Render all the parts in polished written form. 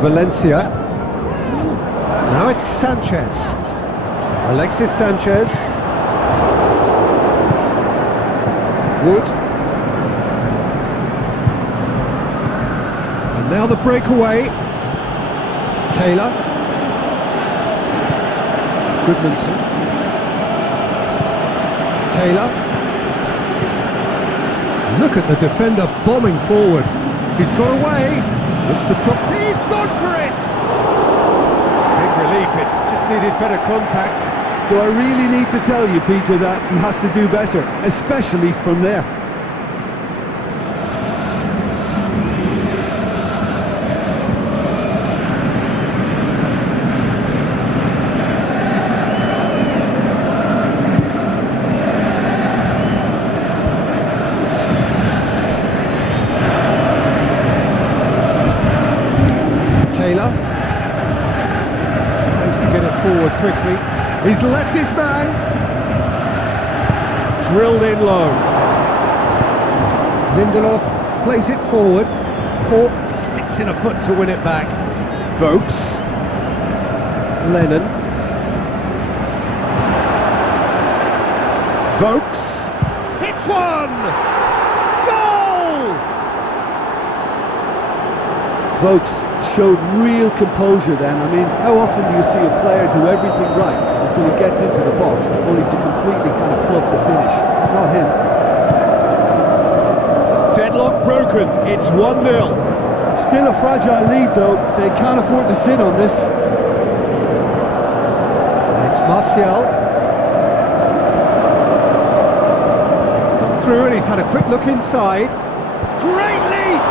Valencia. Now it's Sanchez. Alexis Sánchez. Wood. And now the breakaway. Taylor. Goodmanson. Taylor. Look at the defender bombing forward. He's got away. Looks to drop. He's gone for it! Big relief. It just needed better contact. Do I really need to tell you, Peter, that he has to do better, especially from there? Taylor tries to get it forward quickly. He's left his man. Drilled in low. Lindelof plays it forward. Cork sticks in a foot to win it back. Vokes. Lennon. Vokes. Hits one! Goal! Vokes showed real composure then. I mean, how often do you see a player do everything right until he gets into the box, only to completely kind of fluff the finish? Not him. Deadlock broken, it's 1-0. Still a fragile lead though, they can't afford to sit on this. And it's Martial. It's come through and he's had a quick look inside. Great leap!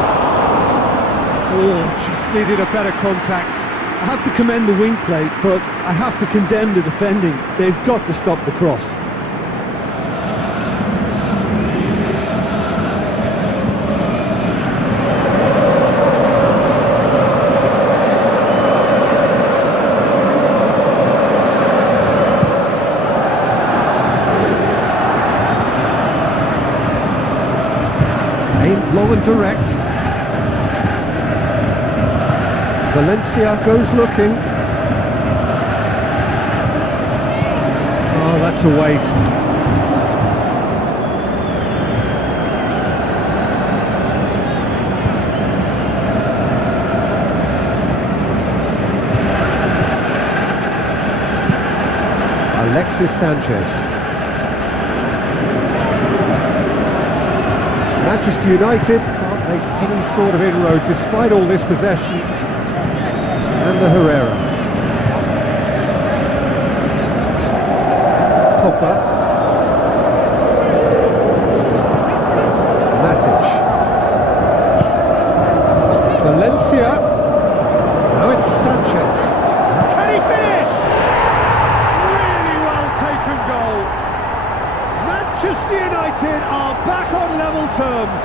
Oh, just needed a better contact. I have to commend the wing play, but I have to condemn the defending. They've got to stop the cross. Aimed low and direct. Valencia goes looking. Oh, that's a waste. Alexis Sánchez. Manchester United can't make any sort of inroad despite all this possession. And the Herrera. Pogba. Matic. Valencia. Now it's Sanchez. Can he finish? Really well taken goal. Manchester United are back on level terms.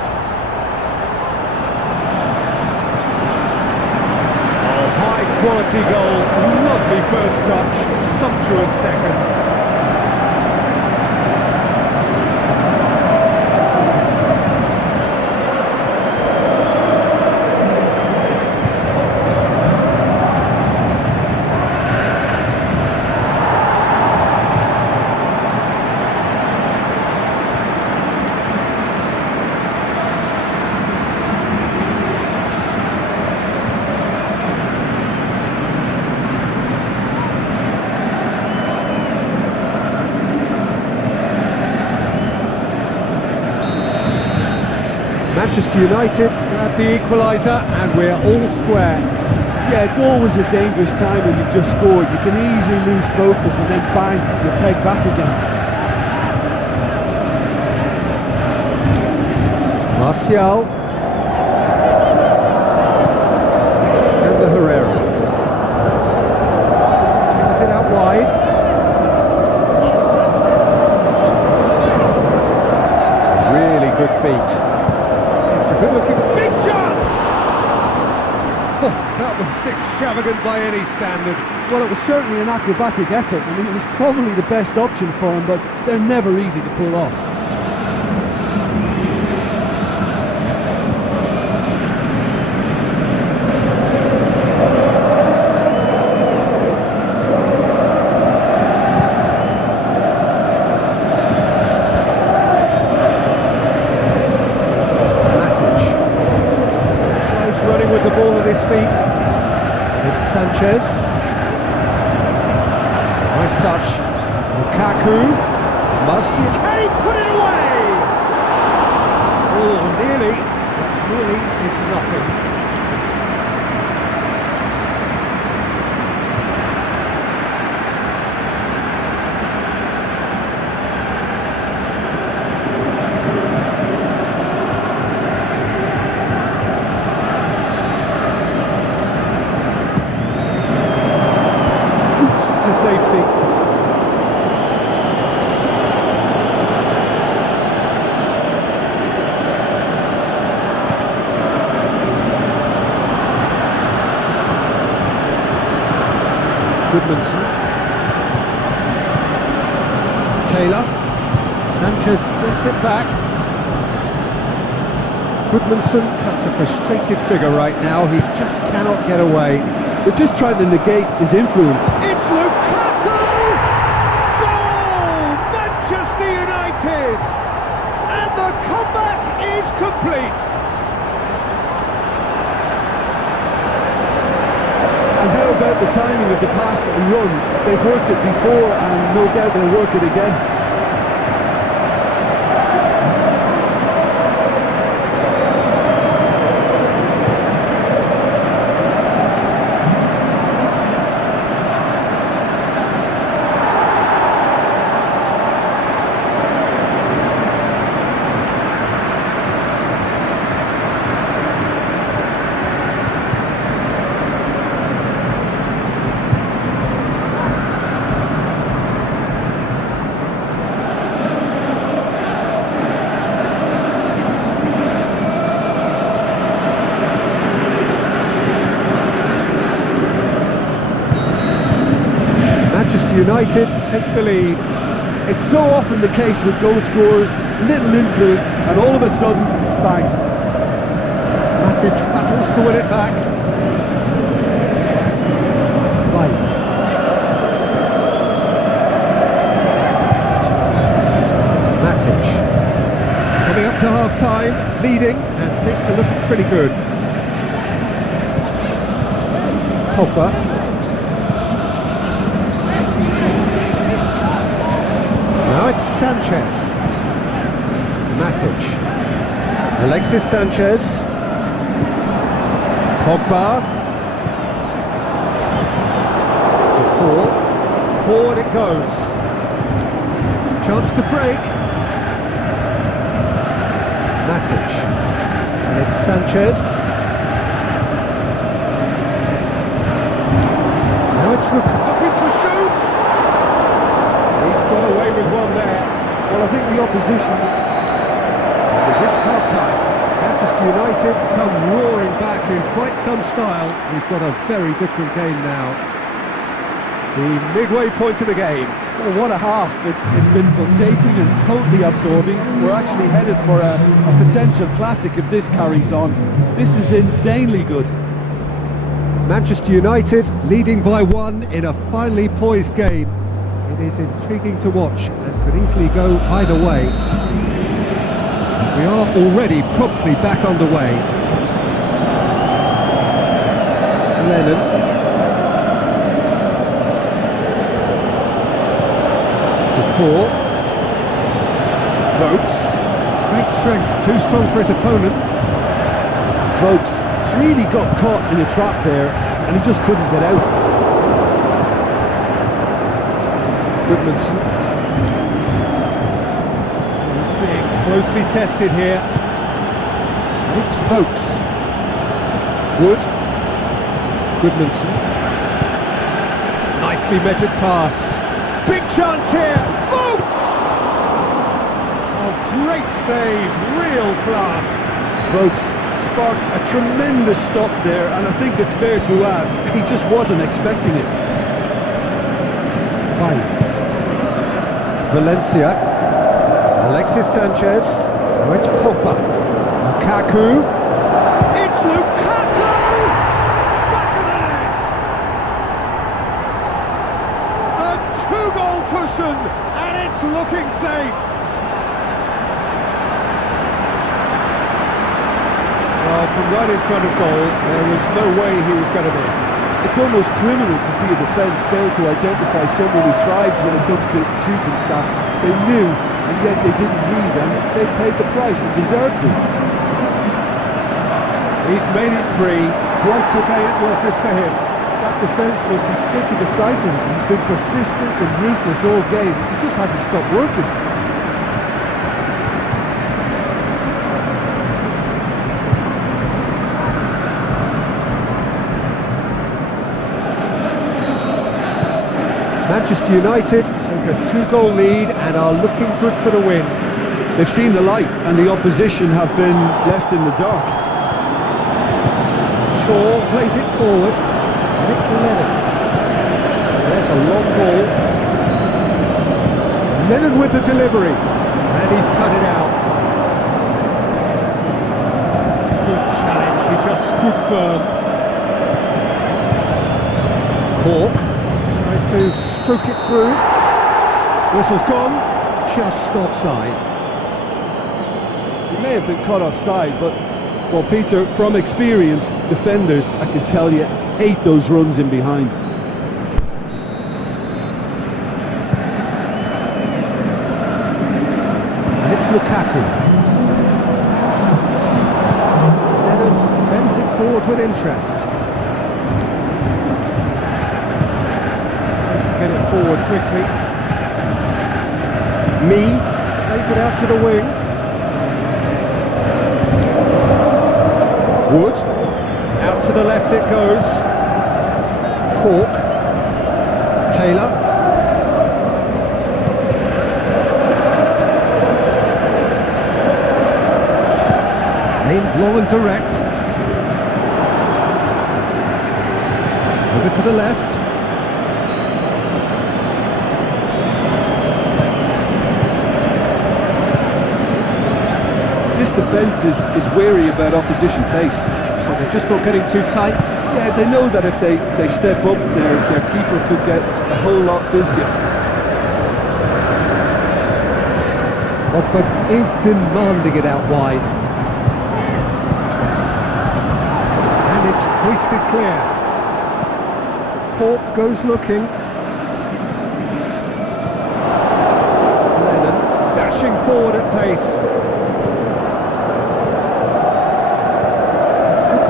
Quality goal, lovely first touch, sumptuous second. Manchester United grab the equaliser and we're all square. Yeah, it's always a dangerous time when you've just scored. You can easily lose focus and then bang, you're pegged back again. Martial. And the Herrera. Kings it out wide. Really good feet. It's a good-looking big chance! Oh, that was extravagant by any standard. Well, it was certainly an acrobatic effort. I mean, it was probably the best option for him, but they're never easy to pull off. Sanchez. Nice touch. Lukaku. Martial. Can he put it away? Oh, nearly. Nearly is nothing. To safety. Goodmanson. Taylor. Sanchez gets it back. Goodmanson cuts a frustrated figure right now. He just cannot get away. They're just trying to negate his influence. It's Lukaku! Goal! Manchester United! And the comeback is complete! And how about the timing of the pass and run? They've worked it before and no doubt they'll work it again. Manchester United take the lead. It's so often the case with goal scorers, little influence, and all of a sudden, bang. Matic battles to win it back. Right. Matic coming up to half-time, leading, and things are looking pretty good. Pogba. Now it's Sanchez. Matic. Alexis Sánchez. Pogba. Defoe. Forward it goes. Chance to break. Matic. And it's Sanchez. Now it's looking to shoot. He's got away with one there. Well, I think the opposition... We've reached half-time. Manchester United come roaring back in quite some style. We've got a very different game now. The midway point of the game. Well, what a half. It's been pulsating and totally absorbing. We're actually headed for a potential classic if this carries on. This is insanely good. Manchester United leading by 1 in a finely poised game. It is intriguing to watch and could easily go either way. We are already promptly back underway. Lennon. Defoe. Vokes. Great strength, too strong for his opponent. Vokes really got caught in a trap there and he just couldn't get out. Goodmanson. He's being closely tested here. And it's Vokes. Wood. Goodmanson. Nicely measured pass. Big chance here. Vokes! Oh, great save. Real class. Vokes sparked a tremendous stop there, and I think it's fair to add, he just wasn't expecting it. Bye. Valencia. Alexis Sánchez. Now it's Pogba. Lukaku. It's Lukaku! Back of the net! A two-goal cushion, and it's looking safe. Well, from right in front of goal, there was no way he was going to miss. It's almost criminal to see a defence fail to identify someone who thrives when it comes to shooting stats. They knew, and yet they didn't read, and they paid the price and deserved to. He's made it 3. Quite a day at the office for him. That defence must be sick of the sight of him. He's been persistent and ruthless all game. He just hasn't stopped working. Manchester United take a 2-goal lead and are looking good for the win. They've seen the light and the opposition have been left in the dark. Shaw plays it forward, and it's Lennon. There's a long ball. Lennon with the delivery, and he's cut it out. Good challenge, he just stood firm. Cork tries to stroke it through. Whistle's gone, just offside. He may have been caught offside, but, well, Peter, from experience, defenders, I can tell you, hate those runs in behind. And it's Lukaku. Lennon sends it forward with interest. Tries to get it forward quickly. Plays it out to the wing. Wood, out to the left it goes. Cork, Taylor. Aimed long and direct. Over to the left. This defence is wary about opposition pace. So they're just not getting too tight. Yeah, they know that if they step up, their keeper could get a whole lot busier. Pogba is demanding it out wide. And it's hoisted clear. Cork goes looking. Lennon dashing forward at pace.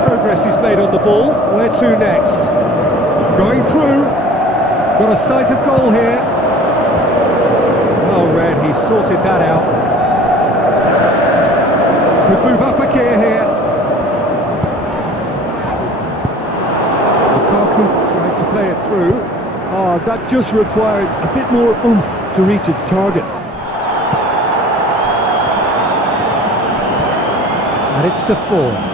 Progress he's made on the ball. Where to next? Going through. Got a sight of goal here. Oh, Red, he sorted that out. Could move up a gear here. Lukaku trying to play it through. Oh, that just required a bit more oomph to reach its target. And it's Defoe.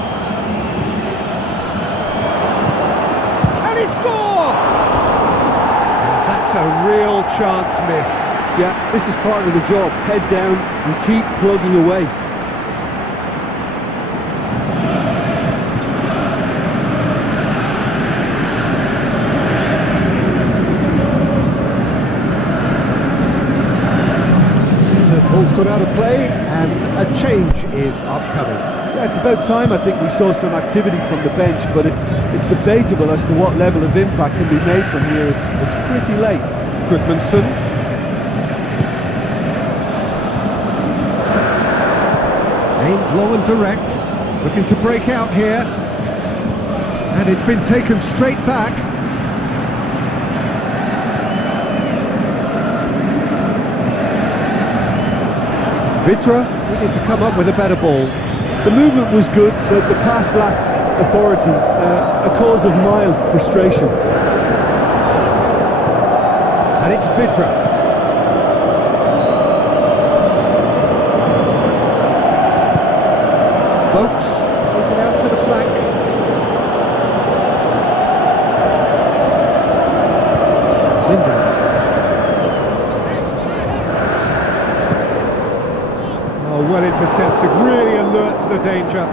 Score! That's a real chance missed. Yeah, this is part of the job. Head down and keep plugging away. So ball's got out of play and a change is upcoming. Yeah, it's about time I think we saw some activity from the bench, but it's debatable as to what level of impact can be made from here. It's pretty late. Goodmanson. Aimed long and direct, looking to break out here. And it's been taken straight back. Vidra needed to come up with a better ball. The movement was good, but the pass lacked authority, a cause of mild frustration. And it's Vidra. Vokes plays it out to the flank. Lindelof. Oh, well intercepted, really alert to the danger.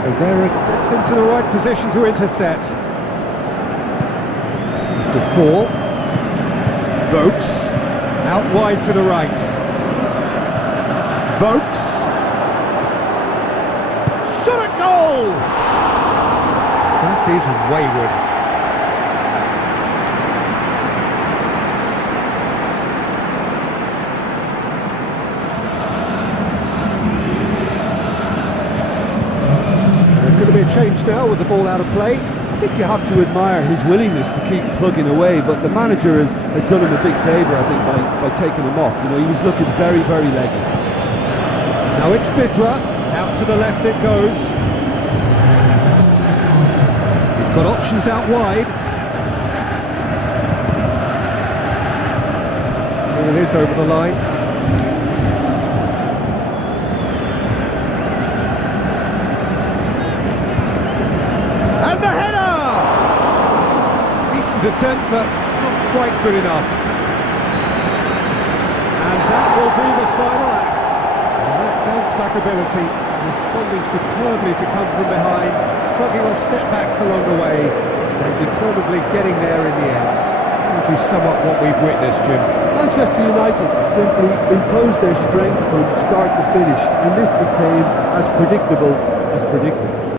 Herrera gets into the right position to intercept. Defoe. Vokes. Out wide to the right. Vokes. Shot at goal! That is wayward. There's going to be a change now with the ball out of play. I think you have to admire his willingness to keep plugging away, but the manager has done him a big favour, I think, by taking him off. You know, he was looking very, very leggy. Now it's Vidra, out to the left it goes. He's got options out wide. Ball is over the line. And the header! Decent attempt, but not quite good enough. And that will be the final act. And that's bounce-back ability, responding superbly to come from behind, shrugging off setbacks along the way, and determinedly getting there in the end. How would you sum up what we've witnessed, Jim? Manchester United simply imposed their strength from start to finish, and this became as predictable as predicted.